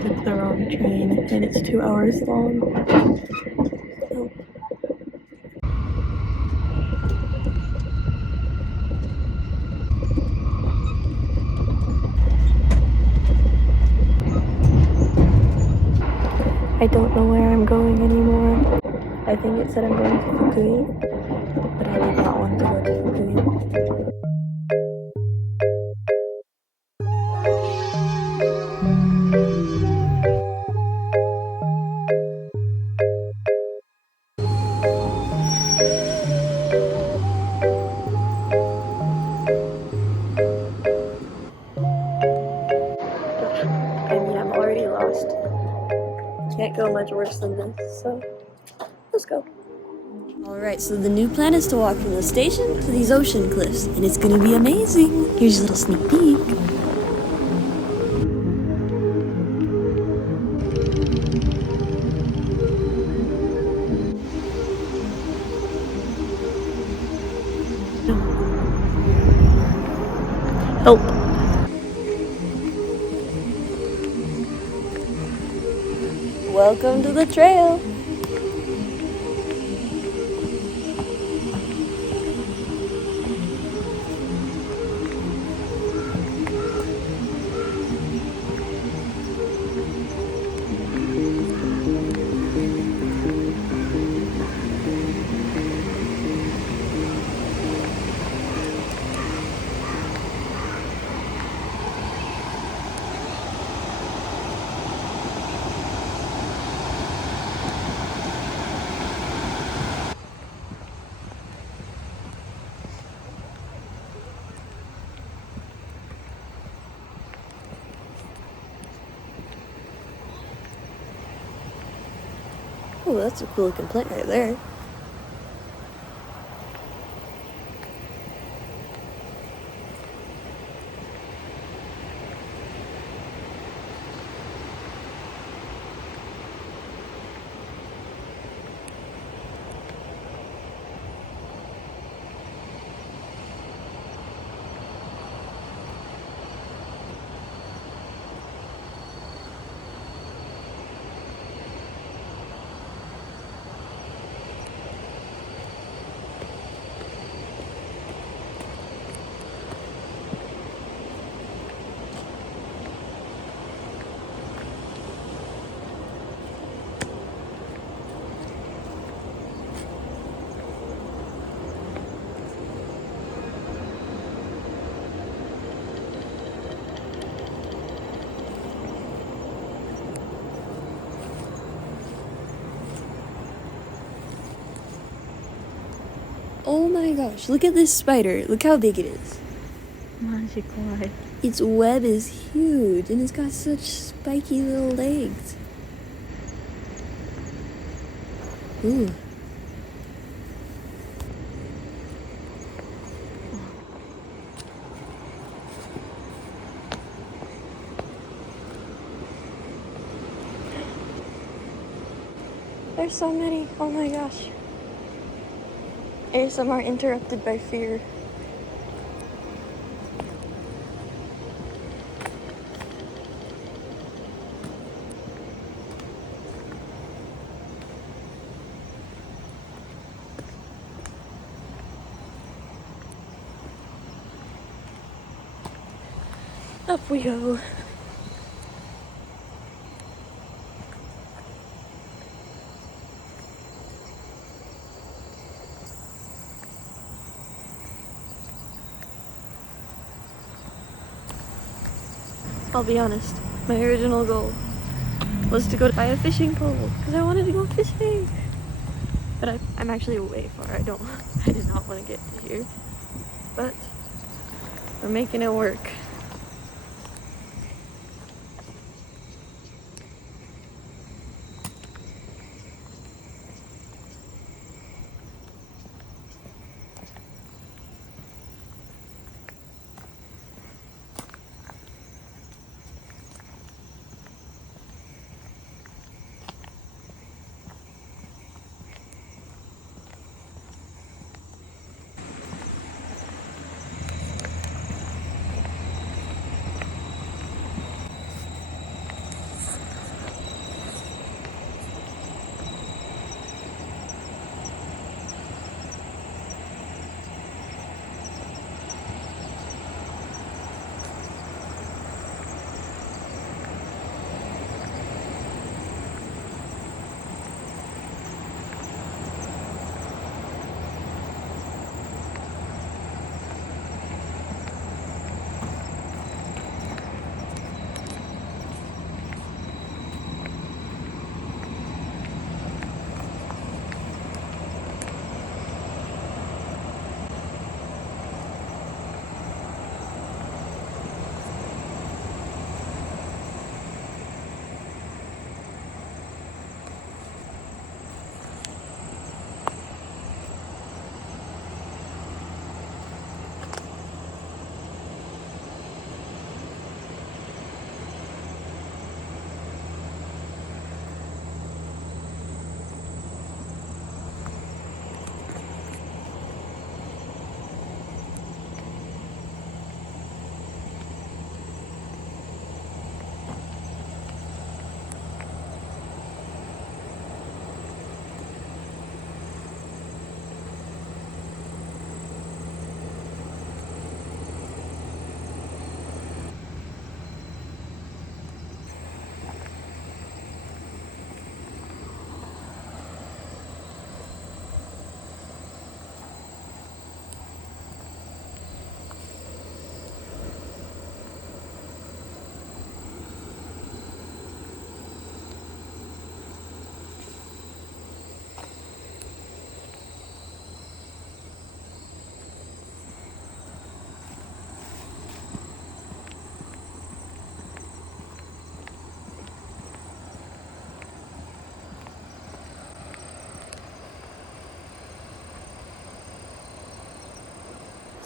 took the wrong train and it's 2 hours long. So. I don't know where I'm going anymore. I think it said I'm going to Fukui, but I did not want to go to Fukui. I mean, I'm already lost. Can't go much worse than this, so let's go. Alright, so the new plan is to walk from the station to these ocean cliffs, and it's gonna be amazing. Here's a little sneak peek. Help. Welcome to the trail. Oh, that's a cool looking plant right there. Oh my gosh, look at this spider. Look how big it is. Its web is huge and it's got such spiky little legs. Ooh. There's so many. Oh my gosh. ASMR interrupted by fear. Up we go. I'll be honest, my original goal was to go buy a fishing pole because I wanted to go fishing. But I'm actually way far. I did not want to get to here. But we're making it work.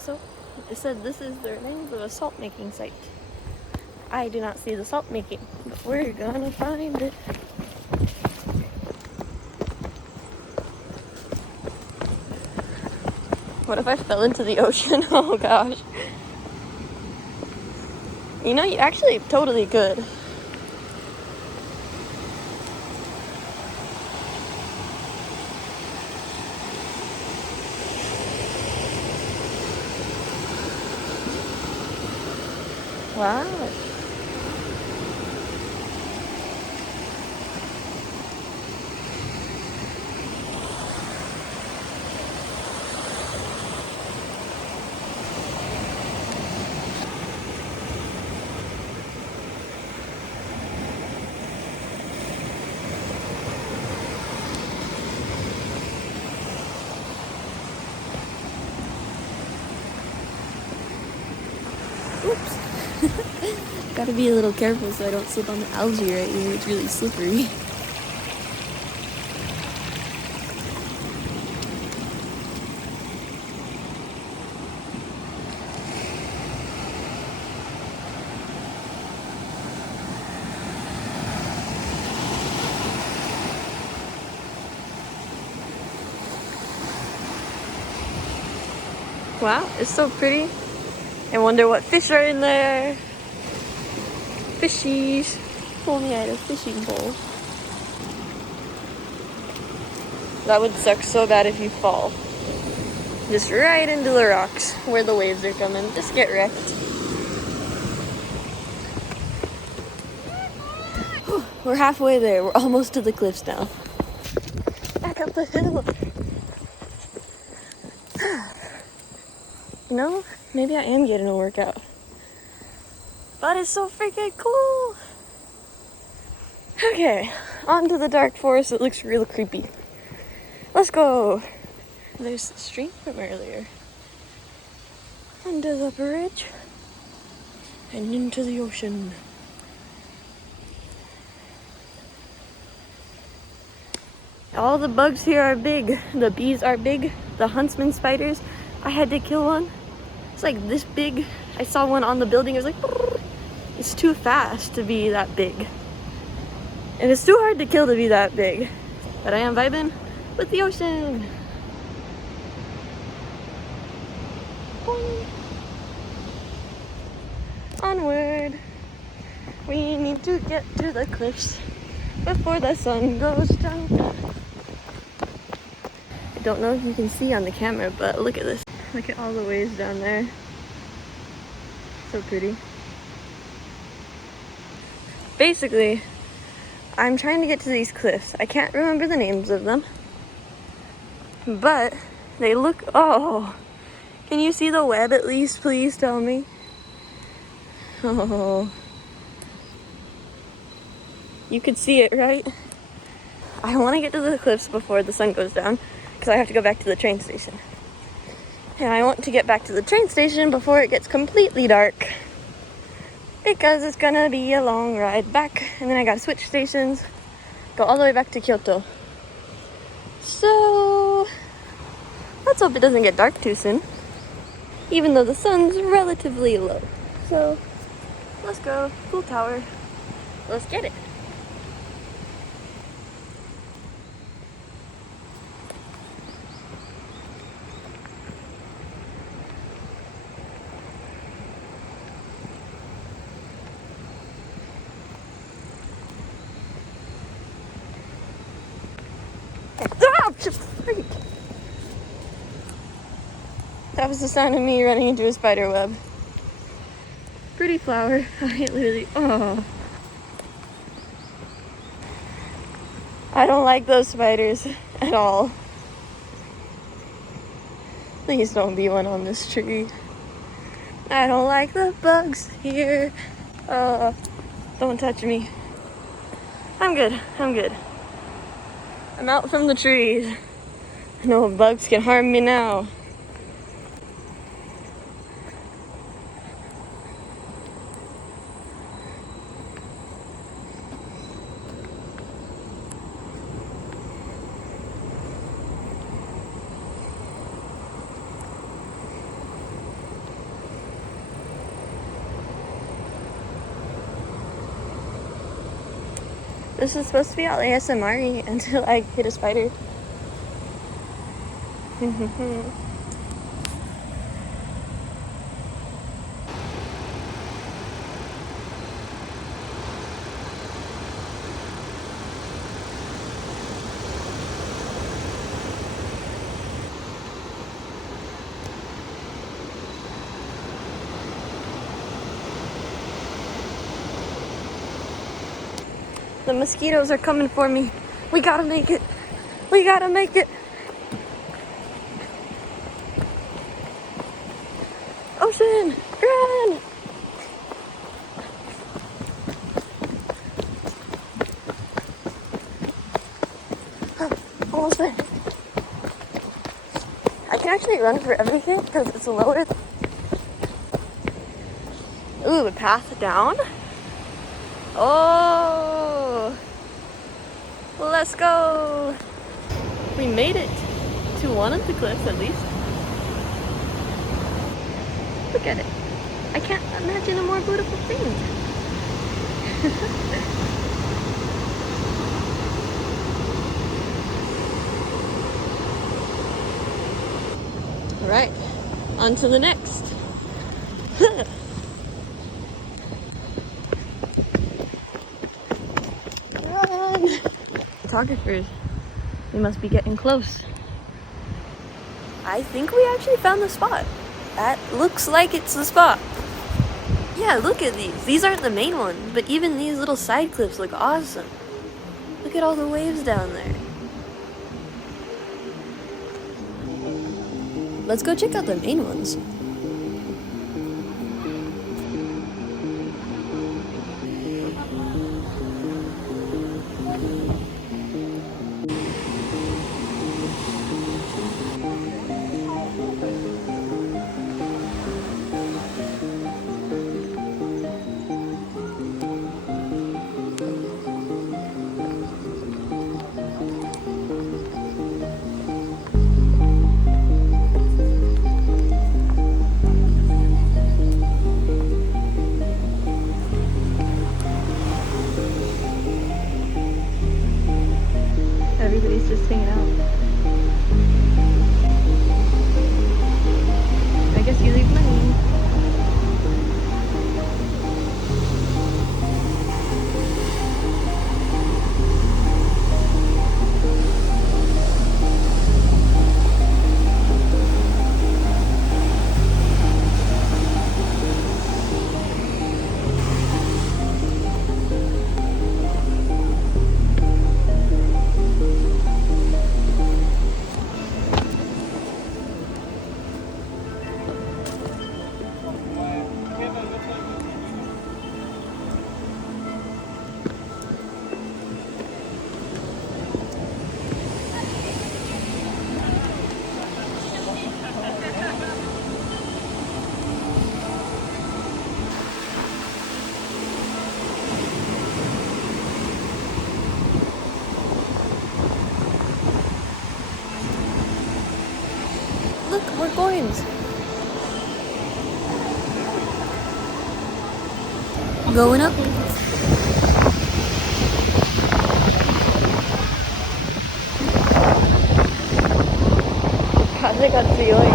So, it said this is the remains of a salt making site. I do not see the salt making, but we're gonna find it. What if I fell into the ocean? Oh gosh. You know, you actually totally could. Wow. Oops. Gotta be a little careful so I don't slip on the algae right here. It's really slippery. Wow, it's so pretty. I wonder what fish are in there. Fishies. If only I had a fishing pole. That would suck so bad if you fall. Just right into the rocks where the waves are coming. Just get wrecked. Whew, we're halfway there. We're almost to the cliffs now. Back up the hill. You know, maybe I am getting a workout. But it's so freaking cool. Okay, on to the dark forest. It looks real creepy. Let's go. There's a stream from earlier. Under the bridge and into the ocean. All the bugs here are big. The bees are big. The huntsman spiders, I had to kill one. It's like this big. I saw one on the building. It was like, brrr. It's too fast to be that big. And it's too hard to kill to be that big. But I am vibing with the ocean. Boing. Onward. We need to get to the cliffs before the sun goes down. I don't know if you can see on the camera, but look at this. Look at all the waves down there. So pretty. Basically, I'm trying to get to these cliffs. I can't remember the names of them, but they look, oh, can you see the web at least? Please tell me. Oh, you could see it, right? I want to get to the cliffs before the sun goes down because I have to go back to the train station. And I want to get back to the train station before it gets completely dark, because it's gonna be a long ride back, and then I gotta switch stations, go all the way back to Kyoto. So let's hope it doesn't get dark too soon, even though the sun's relatively low. So let's go. Cool tower. Let's get it. Freak. That was the sound of me running into a spider web. Pretty flower. I literally, oh. I don't like those spiders at all. Please don't be one on this tree. I don't like the bugs here. Don't touch me. I'm good. I'm good. I'm out from the trees. No bugs can harm me now. This is supposed to be all ASMR until I hit a spider. The mosquitoes are coming for me. We gotta make it. We gotta make it. Ocean, run! Almost there. I can actually run for everything because it's lower. Ooh, the path down. Oh, let's go. We made it to one of the cliffs at least. Look at it. I can't imagine a more beautiful thing. All right, on to the next. Run! Photographers, we must be getting close. I think we actually found the spot. That looks like it's the spot. Yeah, look at these. These aren't the main ones, but even these little side cliffs look awesome. Look at all the waves down there. Let's go check out the main ones. Everybody's just hanging out. I guess you leave money. Look, more coins. Going up. Kaze ga tsuyoi.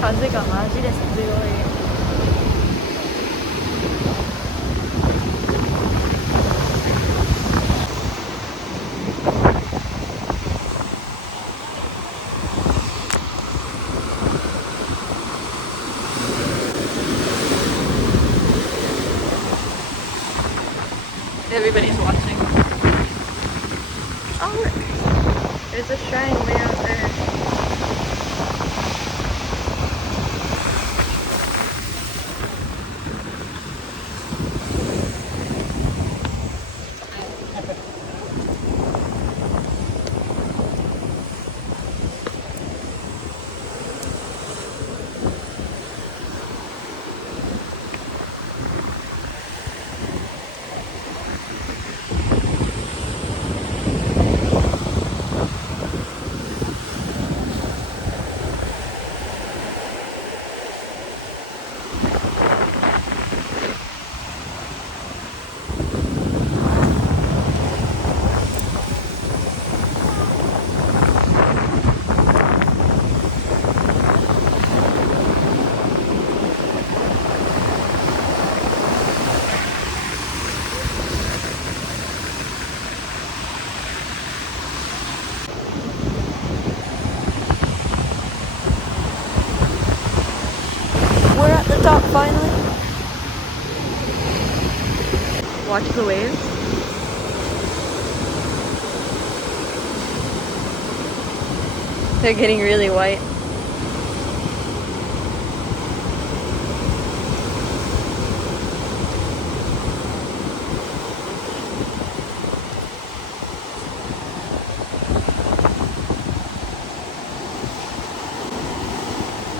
Kaze ga maji desu tsuyoi. Everybody's watching. Oh look, there's a shrine way out there. stop finally. Watch the waves. They're getting really white.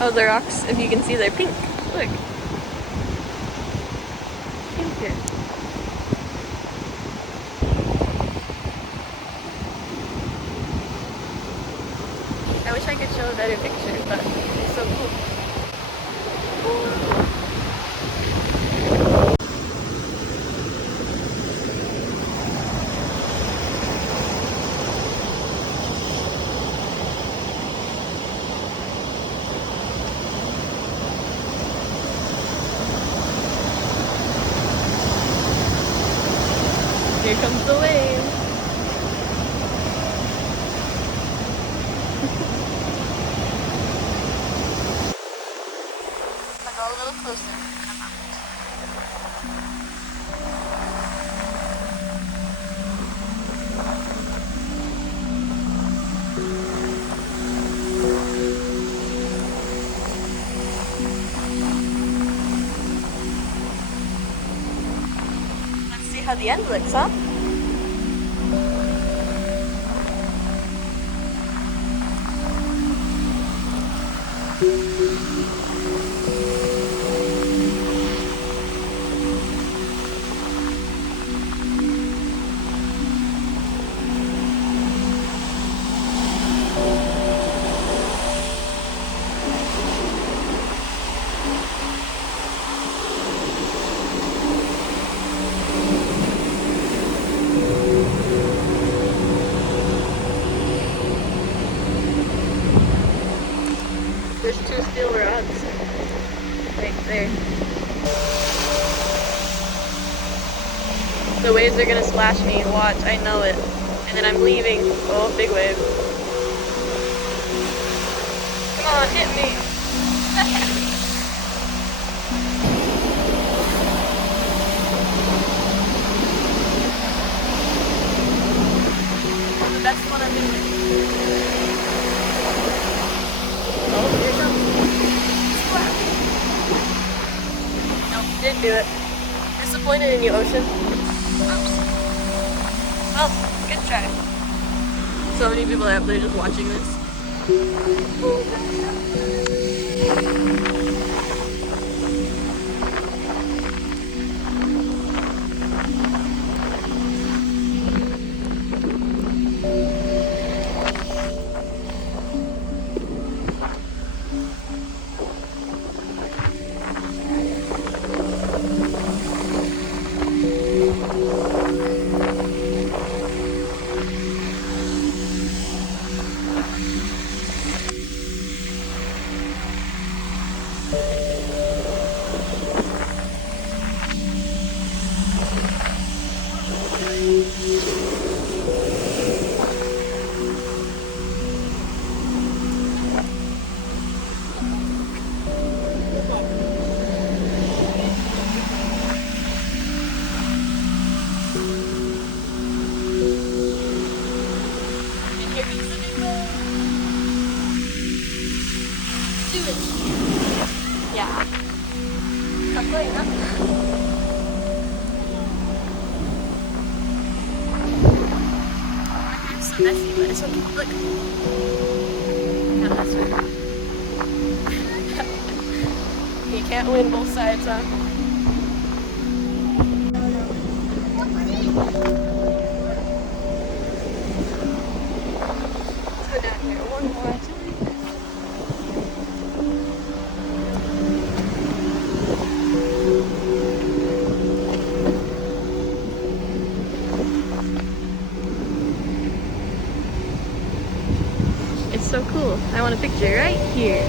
Oh, the rocks, if you can see, they're pink. Look. Pink here. I wish I could show a better picture, but it's so cool. Here comes the wave. I'll go a little closer. Let's see how the end looks, huh? There's two steel rods right there. The waves are gonna splash me, watch, I know it. And then I'm leaving. Oh, big wave. Come on, hit me. The best one I'm doing. Oh, here it comes. Nope, didn't do it. Disappointed in you, Ocean. Oops. Well, good try. So many people out there just watching this. Yeah. It's so messy, but it's okay. Look. No, that's right. You can't win both sides, huh? Let's go down here one more time. It's so cool. I want a picture right here.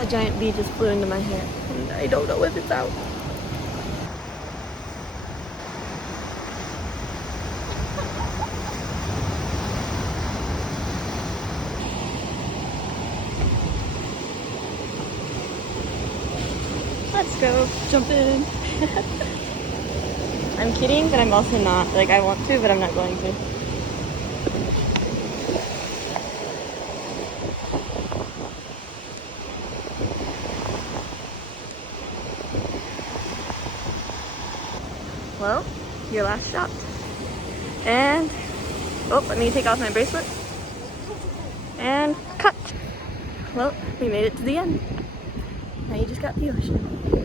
A giant bee just flew into my hair, and I don't know if it's out. Let's go jump in. I'm kidding, but I'm also not. Like, I want to, but I'm not going to. Well, your last shot. And, oh, let me take off my bracelet. And cut. Well, we made it to the end. Now you just got the ocean.